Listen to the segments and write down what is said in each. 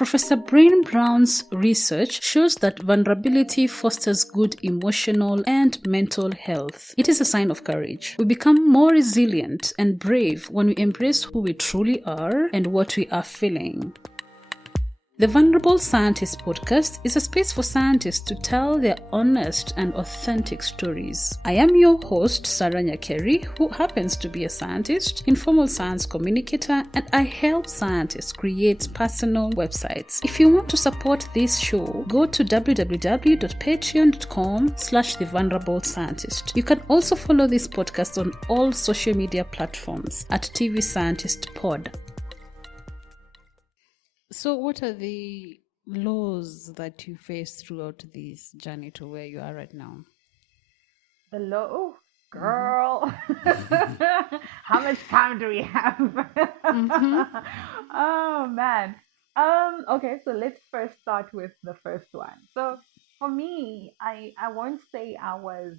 Professor Brain Brown's research shows that vulnerability fosters good emotional and mental health. It is a sign of courage. We become more resilient and brave when we embrace who we truly are and what we are feeling. The Vulnerable Scientist podcast is a space for scientists to tell their honest and authentic stories. I am your host, Sarah Nyakeri, who happens to be a scientist, informal science communicator, and I help scientists create personal websites. If you want to support this show, go to www.patreon.com/thevulnerable-scientist. You can also follow this podcast on all social media platforms at TV Scientist Pod. So what are the laws that you face throughout this journey to where you are right now? The low girl. How much time do we have? Oh man. Okay, so let's first start with the first one. So for me, I won't say I was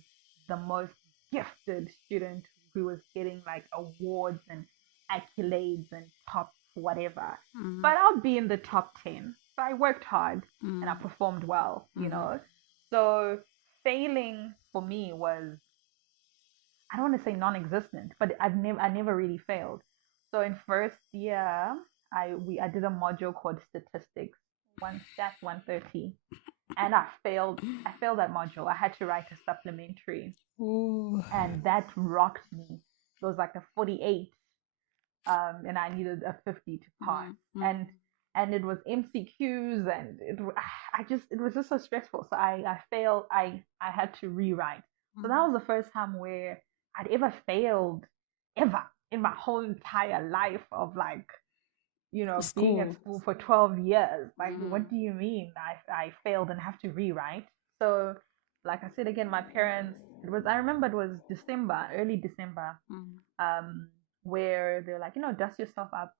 the most gifted student who was getting like awards and accolades and top whatever. But I'll be in the top 10. So I worked hard and I performed well, you know. So failing for me was, I don't want to say non-existent, but I never really failed. So in first year, I did a module called statistics, one stat 130, and I failed that module. I had to write a supplementary, Ooh. and that rocked me. It was like a 48, and I needed a 50 to pass, and it was MCQs, and it was just so stressful. So I failed. I had to rewrite. So that was the first time where I'd ever failed, ever, in my whole entire life of like, being at school for 12 years. Like, what do you mean I failed and have to rewrite? So, like I said again, my parents, I remember it was December, early December, um, where they're like, dust yourself up,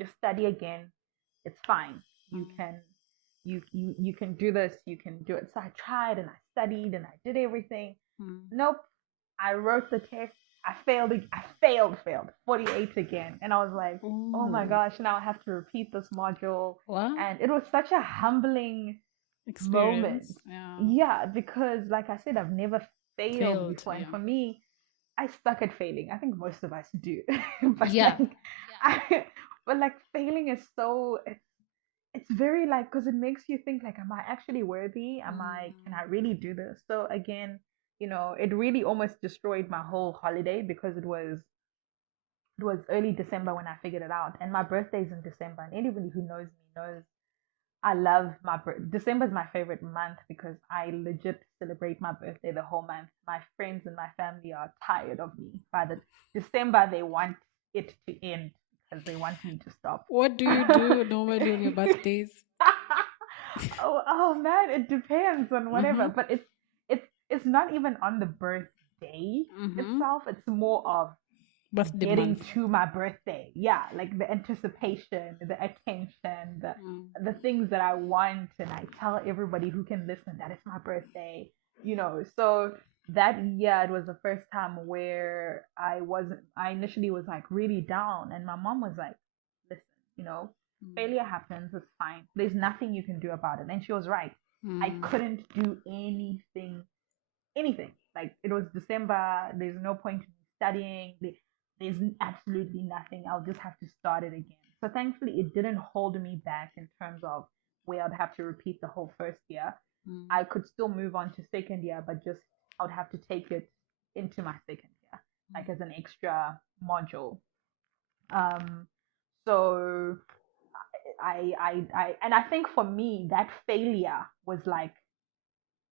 just study again. It's fine. You can do this, you can do it. So I tried and I studied and I did everything. Nope. I wrote the test. I failed. Failed. 48 again. And I was like, oh my gosh, now I have to repeat this module. Wow. And it was such a humbling moment. Yeah, because like I said, I've never failed before. And for me, I suck at failing. I think most of us do. But like failing is so, it's very like, because it makes you think like, am I actually worthy? Can I really do this? So again, it really almost destroyed my whole holiday because it was early December when I figured it out, and my birthday's in December. And anybody who knows me knows I love December is my favorite month because I legit celebrate my birthday the whole month. My friends and my family are tired of me. By the December, they want it to end because they want me to stop. What do you do normally on your birthdays? Oh man, it depends on whatever. But it's not even on the birthday itself. It's more of Birthday getting month. to my birthday. Yeah, like the anticipation, the attention, the things that I want, and I tell everybody who can listen that it's my birthday. So that year it was the first time where I initially was like really down, and my mom was like, listen, failure happens, it's fine, there's nothing you can do about it. And she was right. I couldn't do anything. Like, it was December, there's no point in studying, there's absolutely nothing. I'll just have to start it again. So thankfully it didn't hold me back in terms of where I'd have to repeat the whole first year. I could still move on to second year, but just I would have to take it into my second year, like as an extra module. Um, so and I think for me that failure was like,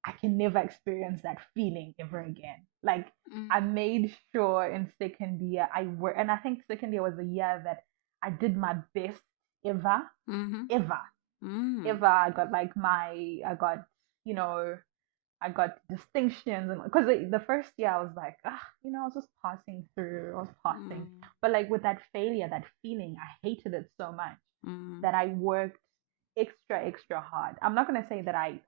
I can never experience that feeling ever again. Like, I made sure in second year I work, and I think second year was the year that I did my best ever, ever, ever. You know, I got distinctions, and because the first year I was like, I was just passing through. I was passing, but like with that failure, that feeling, I hated it so much that I worked extra hard. I'm not gonna say that I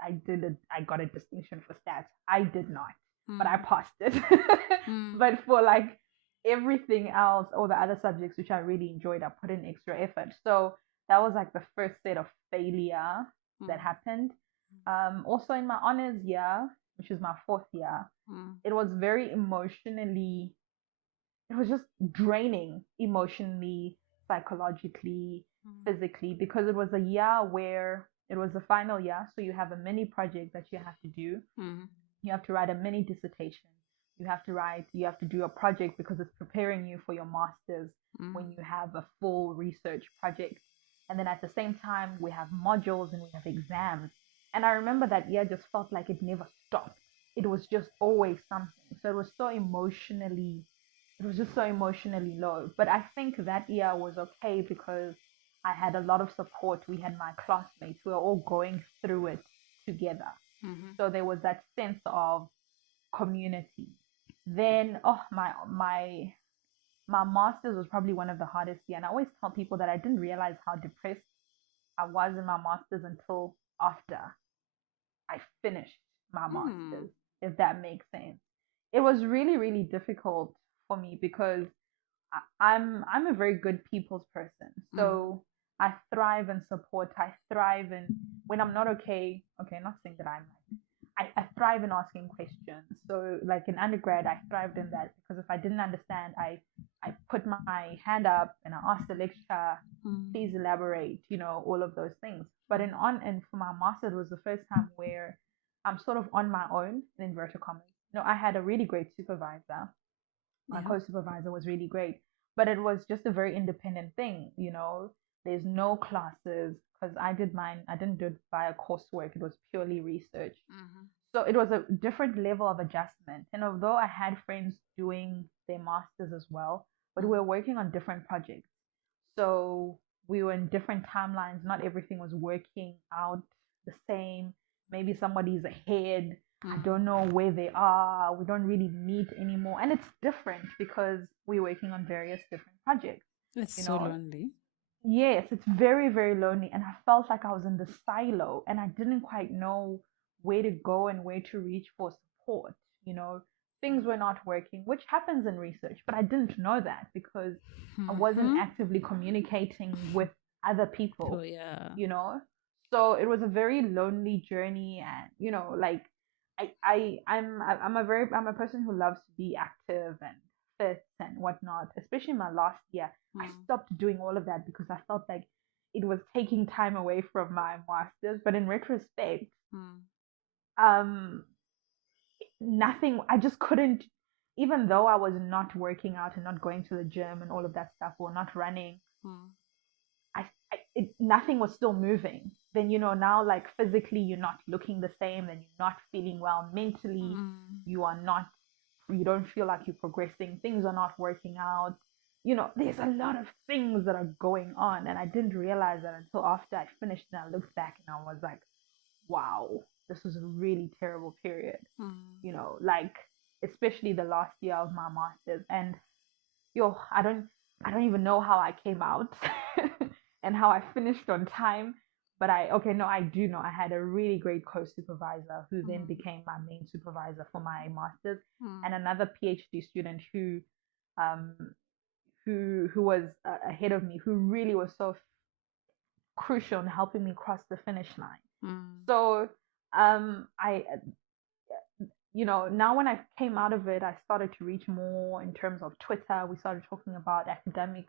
got a distinction for stats. I did not, but I passed it. But for like everything else, all the other subjects which I really enjoyed, I put in extra effort. So that was like the first set of failure that Mm. happened. Also in my honors year, which is my fourth year, Mm. it was very emotionally, it was just draining emotionally, psychologically, Mm. physically, because it was a year where it was the final year. So you have a mini project that you have to do. Mm. You have to write a mini dissertation. You have to do a project because it's preparing you for your master's when Mm. you have a full research project. And then at the same time, we have modules and we have exams. And I remember that year just felt like it never stopped. It was just always something. So it was just so emotionally low. But I think that year was okay because I had a lot of support. We had my classmates. We were all going through it together. Mhm. So there was that sense of community. Then, oh, my master's was probably one of the hardest year. And I always tell people that I didn't realize how depressed I was in my master's until after I finished my Mm. master's, if that makes sense. It was really, really difficult for me because I'm a very good people's person. Mm. So I thrive in support. I thrive in when I'm not okay. Okay, not saying that I'm like I thrive in asking questions. So like in undergrad, I thrived in that because if I didn't understand, I put my hand up and I asked the lecturer, Mm. please elaborate. All of those things. But in on and for my master, it was the first time where I'm sort of on my own in inverted commas. I had a really great supervisor. My Yeah. co-supervisor was really great, but it was just a very independent thing. There's no classes because I didn't do it via coursework. It was purely research. Mhm. So it was a different level of adjustment. And although I had friends doing their masters as well, but we Mm. were working on different projects. So we were in different timelines. Not everything was working out the same. Maybe somebody's ahead. I Mhm. don't know where they are. We don't really meet anymore. And it's different because we're working on various different projects. It's You so know, lonely. Yes, it's very, very lonely. And I felt like I was in the silo and I didn't quite know where to go and where to reach for support. You know, Yeah. things were not working, which happens in research, but I didn't know that because I wasn't Mhm. actively communicating with other So people, yeah. you know? So it was a very lonely journey and, like I'm a person who loves to be active and fit and whatnot, especially in my last year. I Mm. stopped doing all of that because I felt like it was taking time away from my masters. But in retrospect, Mm. um, nothing, I just couldn't, even though I was not working out and not going to the gym and all of that stuff or not running, Mm. nothing was still moving. Then, now like physically, you're not looking the same, then you're not feeling well mentally, Mm. you are not you don't feel like you're progressing, things are not working out. There's a lot of things that are going on, and I didn't realize that until after I finished and I looked back and I was like, wow, this was a really terrible period. Mm. Like especially the last year of my masters. And yo, I don't even know how I came out and how I finished on time. But okay, no, I do know I had a really great co-supervisor who then Mm. became my main supervisor for my masters, Mm. and another PhD student um who was ahead of me, who really was so crucial in helping me cross the finish line. Mm. So I now when I came out of it, I started to reach more in terms of Twitter. We started talking about academic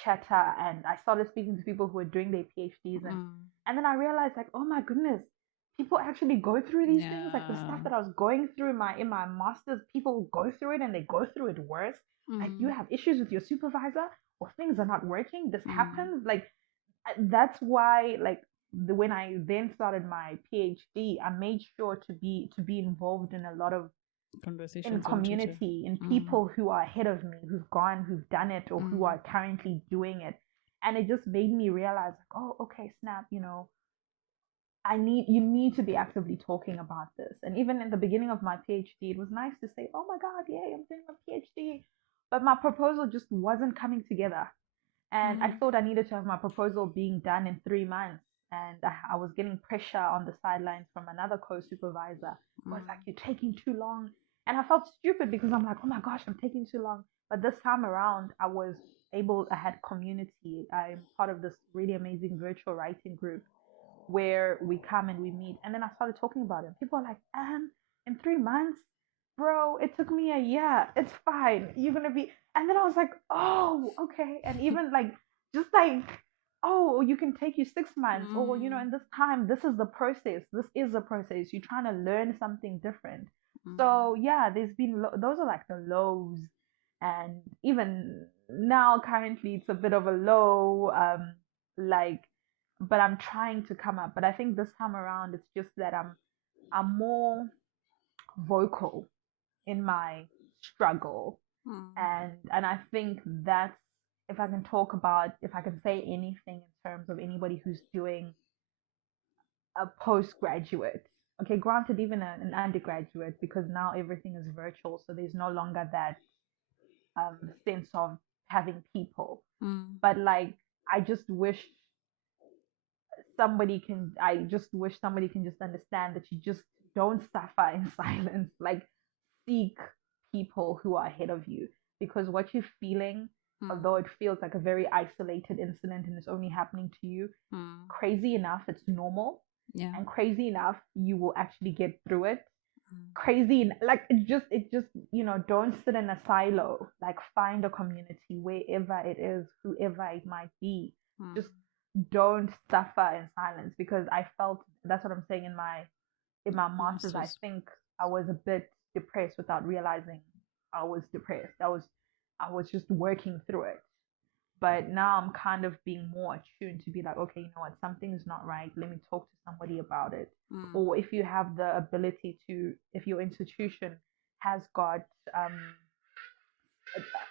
chatter, and I started speaking to people who were doing their PhDs, and Mm. and then I realized like, oh my goodness, people actually go through these things. Like the Yeah. stuff that I was going through in my masters, people go through it and they go through it worse. Like you Mm. have issues with your supervisor, or things are not working. This Mm. happens. Like that's why like when I then started my PhD, I made sure to be involved in a lot of in Conversations on Twitter. community, in Mm. people who are ahead of me, who've done it, or who Mm. are currently doing it. And it just made me realize like, oh, okay, snap, you need to be actively talking about this. And even in the beginning of my PhD, it was nice to say, oh my God, yay, I'm doing a PhD. But my proposal just wasn't coming together. And I Mm. thought I needed to have my proposal being done in 3 months. And I was getting pressure on the sidelines from another co-supervisor who was like, Mm. you're taking too long. And I felt stupid because I'm like, oh my gosh, I'm taking too long. But this time around, I was I had community. I'm part of this really amazing virtual writing group where we come and we meet. And then I started talking about it. People are like, in 3 months, bro, it took me a year. It's fine. You're gonna be. And then I was like, oh, okay. And even like, just like, oh, you can take you 6 months, or in Mm, this time, this is the process. This is the process. You're trying to learn something different. mm, So yeah, there's been those are like the lows, and even now currently it's a bit of a low. Like, but I'm trying to come up. But I think this time around, it's just that I'm more vocal in my struggle, mm, and I think that's, if I can say anything in terms of anybody who's doing a postgraduate. Okay, granted, even an undergraduate, because now everything is virtual, so there's no longer that sense of having people. mm, But like, I just wish I just wish somebody can just understand that you just don't suffer in silence. Like, seek people who are ahead of you, because what you're feeling, although mm, it feels like a very isolated incident and it's only happening to you, mm. crazy enough, it's normal. Yeah. And crazy enough, you will actually get through it. Mm, Like, it just don't sit in a silo. Like, find a community wherever it is, whoever it might be. mm. Just don't suffer in silence, because I felt that's what I'm saying in my masters. I Masters. think I was a bit depressed without realizing I was depressed. I was just working through it. But now I'm kind of being more attuned to be like, okay, you know what, something's not right. Let me talk to somebody about it. Mm, Or if you have the ability to, if your institution has got um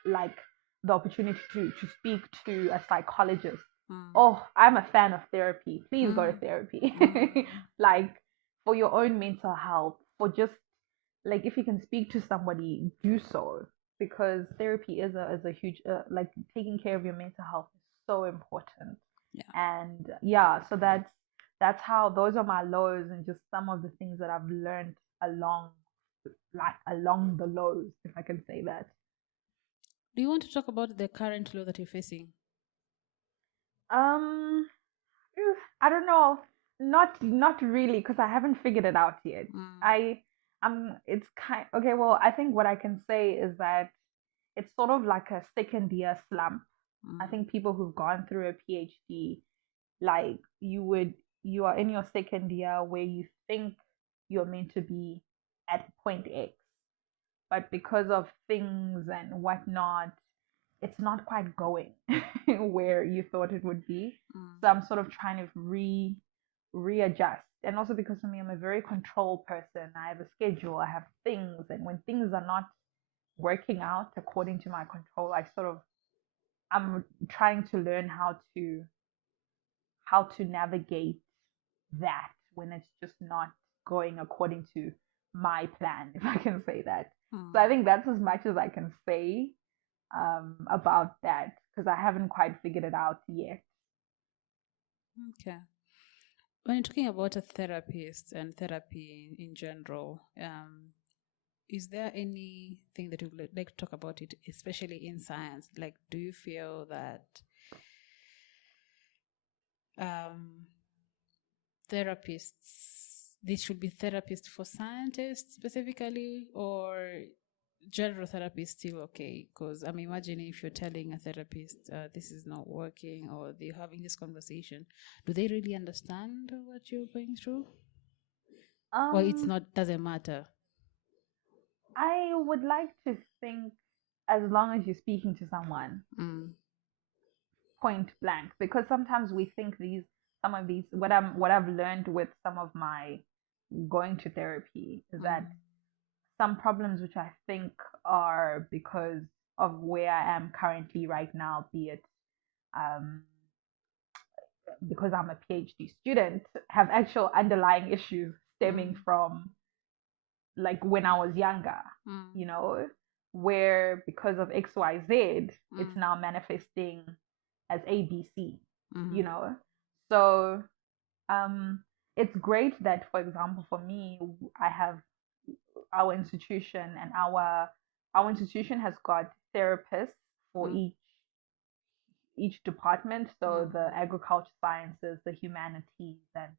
like the opportunity to speak to a psychologist. mm, Oh, I'm a fan of therapy. Please go to mm, therapy. mm. Like, for your own mental health, for just like, if you can speak to somebody, do so, because therapy is a huge, like, taking care of your mental health is so important. Yeah. And yeah, so that's how, those are my lows, and just some of the things that I've learned along, like, along the lows, if I can say that. Do you want to talk about the current law that you're facing? Um, I don't know. Not really, because I haven't figured it out yet. Mm, I It's kind okay. Well, I think what I can say is that it's sort of like a second year slump. I mm, think people who've gone through a PhD, like, you are in your second year where you think you're meant to be at point X, but because of things and whatnot, it's not quite going where you thought it would be. mm. So I'm sort of trying to readjust. And also, because for me, I'm a very controlled person. I have a schedule, I have things, and when things are not working out according to my control, I'm trying to learn how to navigate that when it's just not going according to my plan, if I can say that. So I Mm. think that's as much as I can say about that, because I haven't quite figured it out yet. Okay. When you're talking about a therapist and therapy in general, is there anything that you would like to talk about it, especially in science? Like, do you feel that um, therapists, this should be therapists for scientists specifically, or general therapy is still okay? Because I'm imagining if you're telling a therapist this is not working, or they're having this conversation, do they really understand what you're going through? Or it's Um, not, doesn't matter? I would like to think, as long as you're speaking to someone Mm, point blank, because sometimes we think some of these, what I've learned with some of my going to therapy is that mm, some problems which I think are because of where I am currently right now, be it um, because I'm a PhD student, have actual underlying issues stemming mm, from, like, when I was younger, mm, you know, where because of XYZ, it's mm, now manifesting as ABC, you mm, know. So um, it's great that, for example, for me, I have our institution, and our institution has got therapists for mm, each each department. So the agriculture sciences, the humanities, and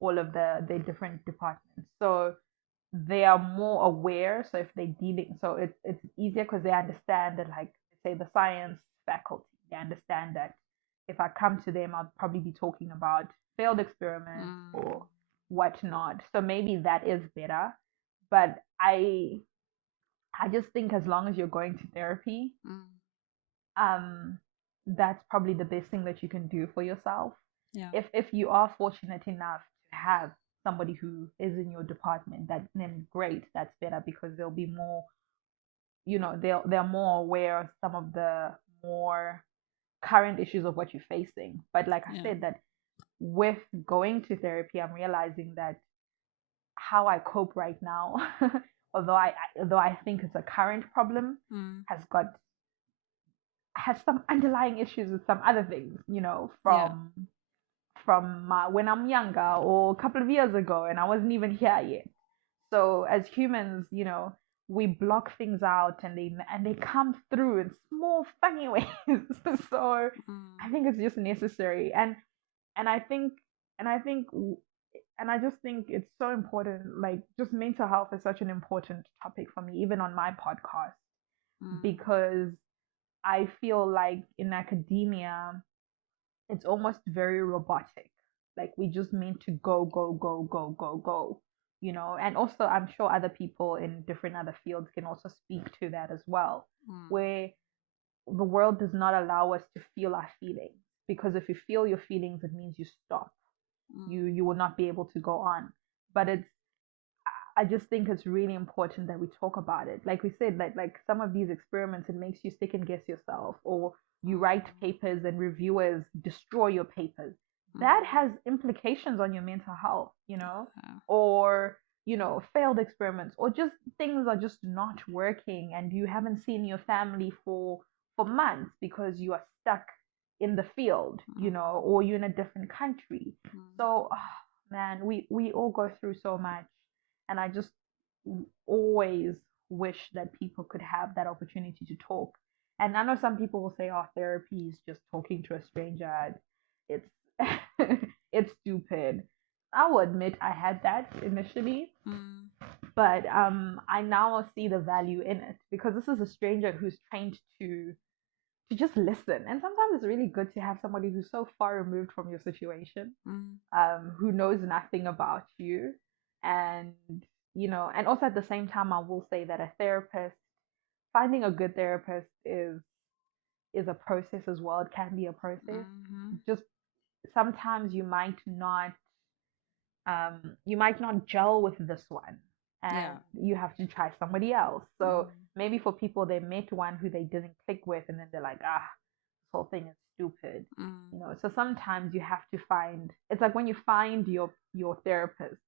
all of the different departments. So they are more aware. So if they dealing, so it's easier because they understand that, like, say the science faculty, they understand that if I come to them, I'll probably be talking about failed experiments or whatnot. So maybe that is better. But I just think as long as you're going to therapy, um, that's probably the best thing that you can do for yourself. Yeah. If you are fortunate enough to have somebody who is in your department, that then great, that's better because they'll be more, they're more aware of some of the more current issues of what you're facing. But like I Yeah. said, that with going to therapy, I'm realizing that how I cope right now, although I think it's a current problem, has got has some underlying issues with some other things, Yeah. from when I'm younger or a couple of years ago, and I wasn't even here yet. So as humans, we block things out, and they come through in small funny ways. So I think it's just necessary, and I think and I think and I just think it's so important. Like, just mental health is such an important topic for me, even on my podcast, because I feel like in academia, it's almost very robotic. Like, we just meant to go, go, go, go, go, go, And also, I'm sure other people in different other fields can also speak to that as well, where the world does not allow us to feel our feelings. Because if you feel your feelings, it means you stop. You will not be able to go on. But I just think it's really important that we talk about it. Like we said, like some of these experiments, it makes you second guess yourself, or you write papers and reviewers destroy your papers. That has implications on your mental health, or failed experiments, or just things are just not working, and you haven't seen your family for months because you are stuck in the field, or you're in a different country. So, man, we all go through so much, and I just always wish that people could have that opportunity to talk. And I know some people will say, "Oh, therapy is just talking to a stranger. It's it's stupid." I will admit I had that initially, but I now see the value in it because this is a stranger who's trained to just listen. And sometimes it's really good to have somebody who's so far removed from your situation, who knows nothing about you. And, and also at the same time, I will say that finding a good therapist is a process as well. It can be a process. Just sometimes you might not gel with this one, and you have to try somebody else. So maybe for people, they met one who they didn't click with, and then they're like, this whole thing is stupid. So sometimes you have to find, it's like when you find your therapist,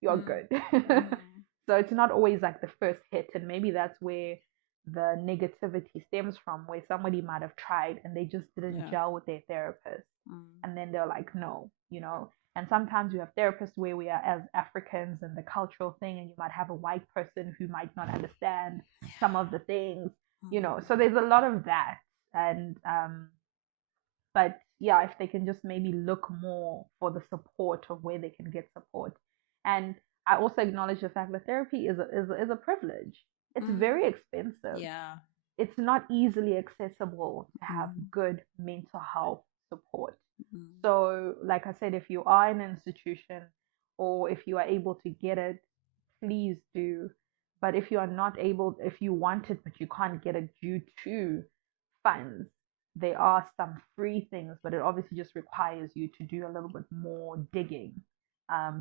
you're good. So it's not always like the first hit, and maybe that's where the negativity stems from, where somebody might have tried and they just didn't gel with their therapist, and then they're like, no. And sometimes you have therapists where we are as Africans and the cultural thing, and you might have a white person who might not understand some of the things, So there's a lot of that, and but yeah, if they can just maybe look more for the support of where they can get support. And I also acknowledge the fact that therapy is a privilege. It's very expensive. Yeah. It's not easily accessible to have good mental health support. So, like I said, if you are in an institution or if you are able to get it, please do. But if you are not able, if you want it but you can't get it due to funds, there are some free things, but it obviously just requires you to do a little bit more digging,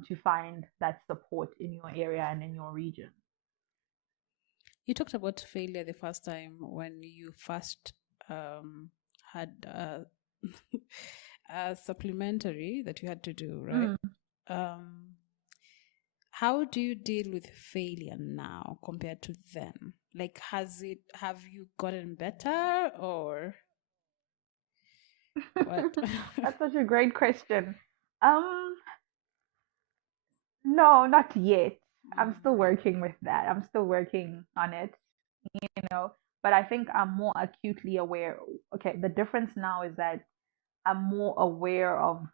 to find that support in your area and in your region. You talked about failure the first time when you first had a supplementary that you had to do, right? How do you deal with failure now compared to then? Like, have you gotten better or what? That's such a great question. Um, no, not yet. I'm still working with that. I'm still working on it, you know. But I think I'm more acutely aware. Okay, the difference now is that I'm more aware of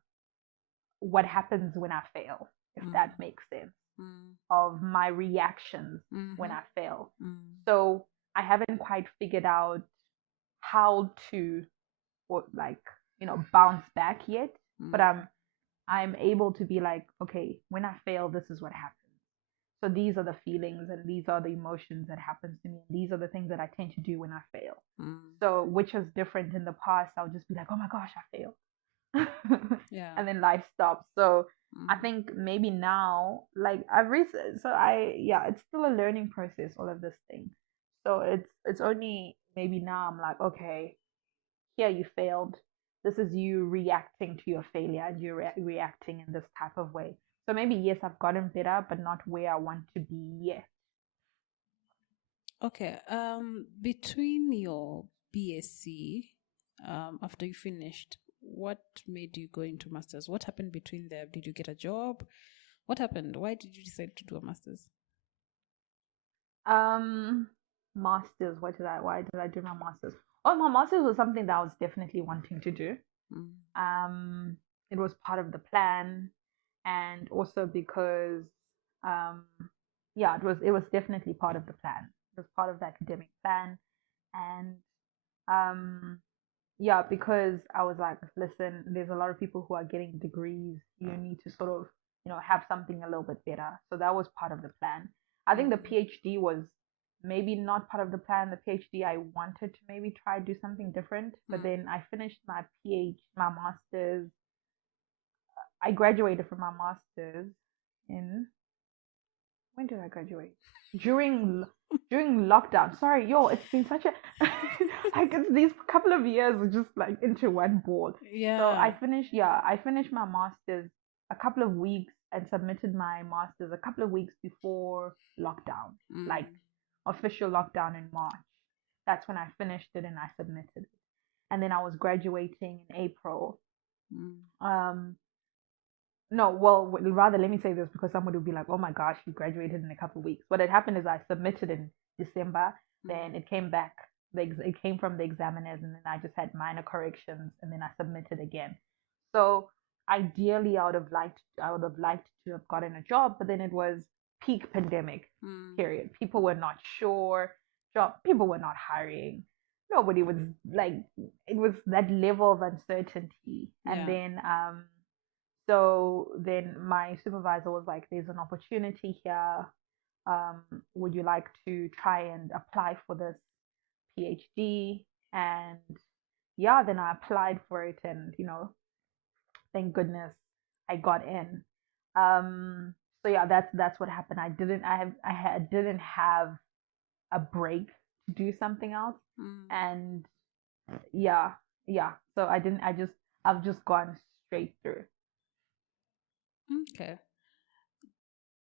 what happens when I fail, if Mm, that makes sense, mm, of my reactions when mhm, I fail. mm, So I haven't quite figured out how to, or like, bounce back yet, but mm, I'm able to be like, okay, when I fail, this is what happens. So these are the feelings and these are the emotions that happens to me. And these are the things that I tend to do when I fail. mm. So which is different in the past, I'll just be like, oh my gosh, I failed. Yeah. And then life stops. So I Mm. think maybe now, like I've researched, so I yeah, it's still a learning process, all of this thing. So it's only maybe now I'm like, okay, here you failed. This is you reacting to your failure and you're reacting in this type of way. So maybe yes, I've gotten better, but not where I want to be yet. Okay. Between your BSc, after you finished, what made you go into masters? What happened between there? Did you get a job? What happened? Why did you decide to do a masters? Um, Masters. Why did I do my masters? Oh, my masters was something that I was definitely wanting to do. Mm. Um, it was part of the plan, and also because, um, yeah, it was definitely part of the plan. It was part of the academic plan, and um, yeah, because I was like, listen, there's a lot of people who are getting degrees. You need to sort of, have something a little bit better. So that was part of the plan. I think the Mm. PhD was maybe not part of the plan. The PhD, I wanted to maybe try do something different, but Mm. then I finished my master's. I graduated from my master's in, when did I graduate? During lockdown. Sorry, yo, it's been such a like it's these couple of years are just like into one ball. So Yeah. I finished my masters a couple of weeks and submitted my masters a couple of weeks before lockdown, like Mm. official lockdown in March. That's when I finished it and I submitted it. And then I was graduating in April. Mm. Um, no, well, rather let me say this because somebody will be like, "Oh my gosh, you graduated in a couple of weeks." What had happened is I submitted in December, Mm. then it came back. It came from the examiners, and then I just had minor corrections, and then I submitted again. So ideally, I would have liked to have gotten a job, but then it was peak pandemic Mm. period. People were not sure. People were not hiring. Nobody was like, it was that level of uncertainty, and Yeah. then my supervisor was like, there's an opportunity here. Um, would you like to try and apply for this PhD? And yeah, then I applied for it, and thank goodness I got in. Um, so yeah, that's what happened. Didn't have a break to do something else, Mm. and yeah, yeah. So I didn't. I've just gone straight through. Okay.